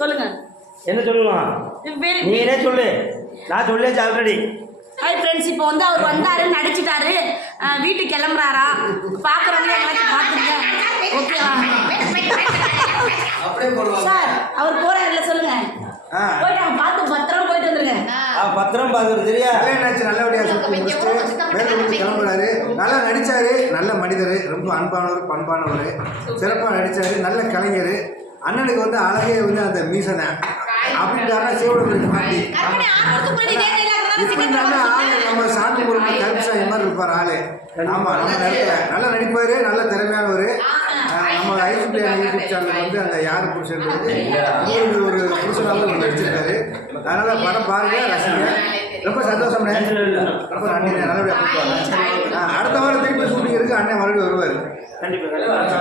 சொல்லுங்க. என்ன சொல்லலாம் வெரி நீனே சொல்லு? நான் சொல்லியாச்சு ஆல்ரெடி ஹாய் ஃப்ரெண்ட்ஸ் இப்போ வந்து அவர் வந்தாரு நடிச்சிட்டாரு. வீட்டுக்கு கிளம்புறாரா? பார்க்குறவங்க எங்கேயாச்சும் பார்த்துருங்க ஓகேவா அப்படியே போடுவாங்க. சார் அவர் போறாருல சொல்லுங்க. போயிட்டு பார்த்து பத்திரமா போயிட்டு வந்துருங்க. பத்திரம் பார்க்குறது சரியா? கல்யாணாச்சு நல்லபடியாக வேலை வந்து கிளம்புறாரு. நல்லா நடிச்சாரு. நல்ல மனிதர். ரொம்ப அன்பானவர் பண்பானவர். சிறப்பாக நடிச்சாரு. நல்ல கலைஞர். அண்ணனுக்கு வந்து அழகே வந்து அந்த மீசனை. அப்படின்றாருன்னா சிவனுக்கு மாட்டி. இப்படி நல்ல ஆளு நம்ம சாமி குடும்ப கருப்புசாமி மாதிரி இருப்பார் ஆளு. ஆமா நம்ம நடிக்கல நல்லா நடிப்பாரு நல்ல திறமையானவர். நம்ம ஐசிபி யூடியூப் சேனல் வந்து அந்த யார் புருஷன் வந்து உங்களுக்கு ஒரு புருஷனாக ஒரு நடிச்சிருக்காரு. அதனால படம் பாருங்க ரசிங்க. ரொம்ப சந்தோஷம் ரொம்ப நன்றி நல்லபடியாக கொடுப்பாங்க அடுத்த வாரம் திருப்பி ஷூட்டிங் இருக்கு. அண்ணன் மறுபடியும் வருவார். கண்டிப்பாக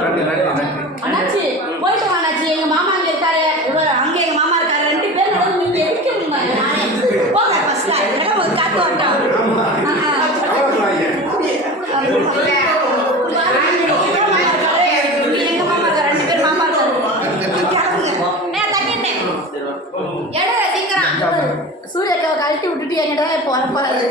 நன்றி நன்றி நன்றி அண்ணாச்சி போயிட்டு வா அண்ணாச்சி எங்க மாமா அங்க இருக்காரு இவர் அங்க எங்க மாமா இருக்காரு ரெண்டு பேரும் நடுவுல நீங்க எதுக்கு நானே போங்க ஃபர்ஸ்ட்ல எனக்கு ஒரு காத்து வரட்டும் ஆஹா. எங்க மாமா இருக்காரு ரெண்டு பேரும் மாமா இருக்காரு கிளம்புங்க. ஏய், தட்டிட்டேன். எடு, சீக்கிரம். சூர்யாக்காவை கழட்டி விட்டுட்டு என்கிட்ட இப்போ வரப்போறாரு.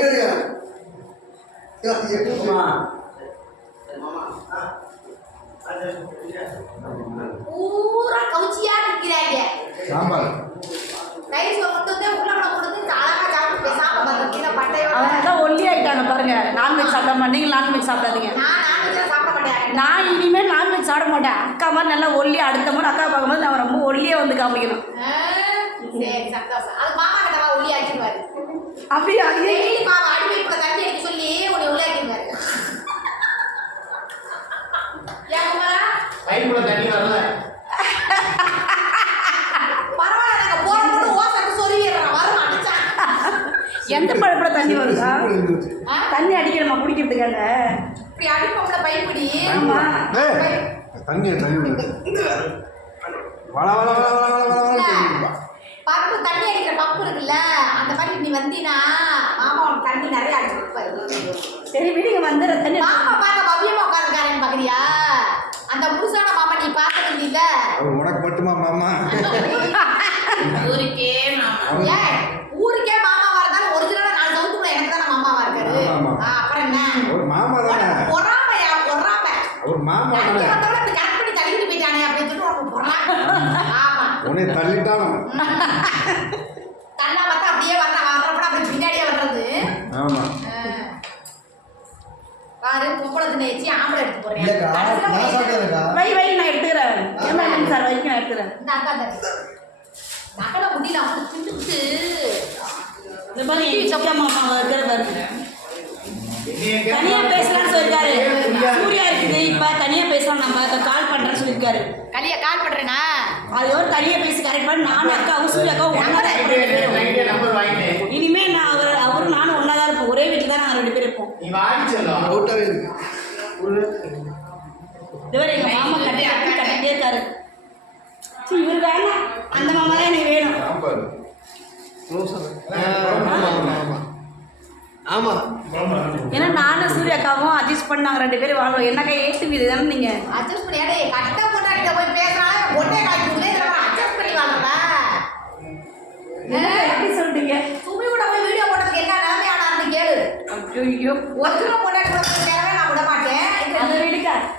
பூரா கவுச்சியா இருக்கிறாங்க சாம்பார். ரைஸ் கொண்டு வந்து உள்ள கொண்டு வந்து அழகா சாப்பிட்டு பேசாம பார்த்தீங்கன்னா பட்டையோட அவங்க தான் ஒல்லி ஆயிட்டாங்க பாருங்க. நான்வெஜ் சாப்பிடாம நீங்க நான்வெஜ் சாப்பிடாதீங்க. நான் நான்வெஜ் சாப்பிட மாட்டேன். நான் இனிமேல் நான்வெஜ் சாப்பிட மாட்டேன். அக்கா மாதிரி நல்லா ஒல்லி அடுத்த முறை அக்கா பார்க்கும்போது நான் ரொம்ப ஒல்லியே வந்து காமிக்கணும். சரி சந்தோஷம் அது மாமா கிட்ட வா உள்ளி ஆக்கிடுவாரு அப்படியா? டெய்லி மாமா அடிமைக்குள்ள தண்ணி அடிக்க சொல்லி உன்னை உள்ளே ஆக்கிடுவாரு பைப்புல தண்ணி வரல. பரவாயில்ல நாங்க போற போது ஓசட்டு சொல்லிடுறோம் வரும் அடிச்சான். எந்த பழப்பட தண்ணி வருதா? ஆ? தண்ணி அடிக்கணுமா? குடிக்கிறதுக்காக. இப்படி அடிப்போம்ல பைப்பிடி ஆமா. தண்ணி வள வள தெரியுமா பப்பு தண்ணி அடிக்கிற பப்பு இருக்குல்ல அந்த மாதிரி நீ வந்தீனா மாமா உனக்கு தண்ணி நிறைய அடிச்சு கொடுப்பாரு. சரி விடுங்க வந்துடுற தண்ணி மாமா பார்க்க பவ்யமா உட்காந்துருக்காருன்னு பாக்குறியா? அந்த முழுசான மாமா நீ பார்த்தது இல்ல. அவர் உனக்கு மட்டுமா மாமா? ஊருக்கே மாமா. ஊருக்கே மாமா வரதால ஒரிஜினலா நாலு சவுத்துக்குள்ள எனக்கு தானே மாமாவா இருக்காரு? அப்புறம் என்ன? அவர் மாமா தானே. பொறாமையா பொறாம? அவர் மாமா தானே. கரெக்ட் பண்ணி தள்ளிட்டு போயிட்டானே அப்படின்னு சொல்லிட்டு உனக்கு பொறாம. ஆமா. உன்னை தள்ளிட்டானோ? போறேன் வை வை நான் எடுத்துக்கிறேன். சார் வைக்க நான் எடுத்துக்கிறேன். நகலை முடியல அவங்க திண்டுட்டு இந்த மாதிரி சொக்கா மாமா இருக்கிற பாருங்க தனியா பேசலாம்னு சொல்லிருக்காரு சூர்யா இருக்குது இப்ப தனியா பேசலாம் நம்ம கால் பண்றேன்னு சொல்லியிருக்காரு. கலியா கால் பண்றேனா? அது ஒரு தனியா பேசி கரெக்ட் பண்ணி. நானும் அக்காவும் சூர்யா அக்காவும் ஒன்னா தான் இனிமே நான் அவர் அவரும் நானும் ஒன்னா தான் இருப்போம். ஒரே வீட்டில் தான் நாங்கள் ரெண்டு பேரும் இருப்போம். நீ வாடி செல்லம் அவுட்டாவே இருக்கு இதுவரை எங்க மாமா கட்டி கட்டி கட்டிட்டே இருக்காரு. சரி இவர் வேணாம் அந்த மாமா தான் எனக்கு வேணும். சாம்பார் ஆமா. ஆமா ஏன்னா நானும் சூர்யா அக்காவும் அட்ஜஸ்ட் பண்ணாங்க ரெண்டு பேரும் வாழ்வோம் என்னக்கா ஏற்று வீடு தானே நீங்க? அட்ஜஸ்ட் பண்ணி அடே கட்ட பொண்டாட்டிட்ட போய் பேசுறாங்க பொட்டை காய்ச்சி அட்ஜஸ்ட் பண்ணி வாங்கப்பா எப்படி சொல்றீங்க? சுமி கூட போய் வீடியோ போட்டதுக்கு என்ன நிலைமை ஆனார்னு கேளு. ஐயோ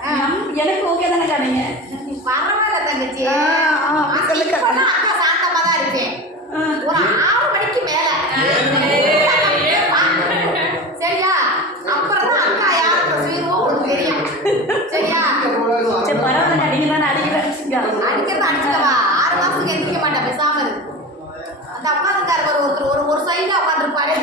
நம்- எனக்கு ஓகே தானேக்கா நீங்க நீ பரவாயில்ல தங்கச்சி. இப்ப அக்கா சாந்தமா தான் இருக்கேன். ஒரு ஆறு மணிக்கு மேல. சரியா? அப்புறம் தான் அக்கா யாருக்கு சுயமோ உனக்கு தெரியும். சரியா? சரி பரவாயில்ல நீங்க தானே அடிக்கிறேன் அடிக்கிறது அடிச்சுக்கவா? ஆறு மாசத்துக்கு எந்திரிக்க மாட்டேன் பேசாம இரு. அந்த ஒரு ஒருத்தர் ஒரு ஒரு சைடா உட்காந்துருப்பாரு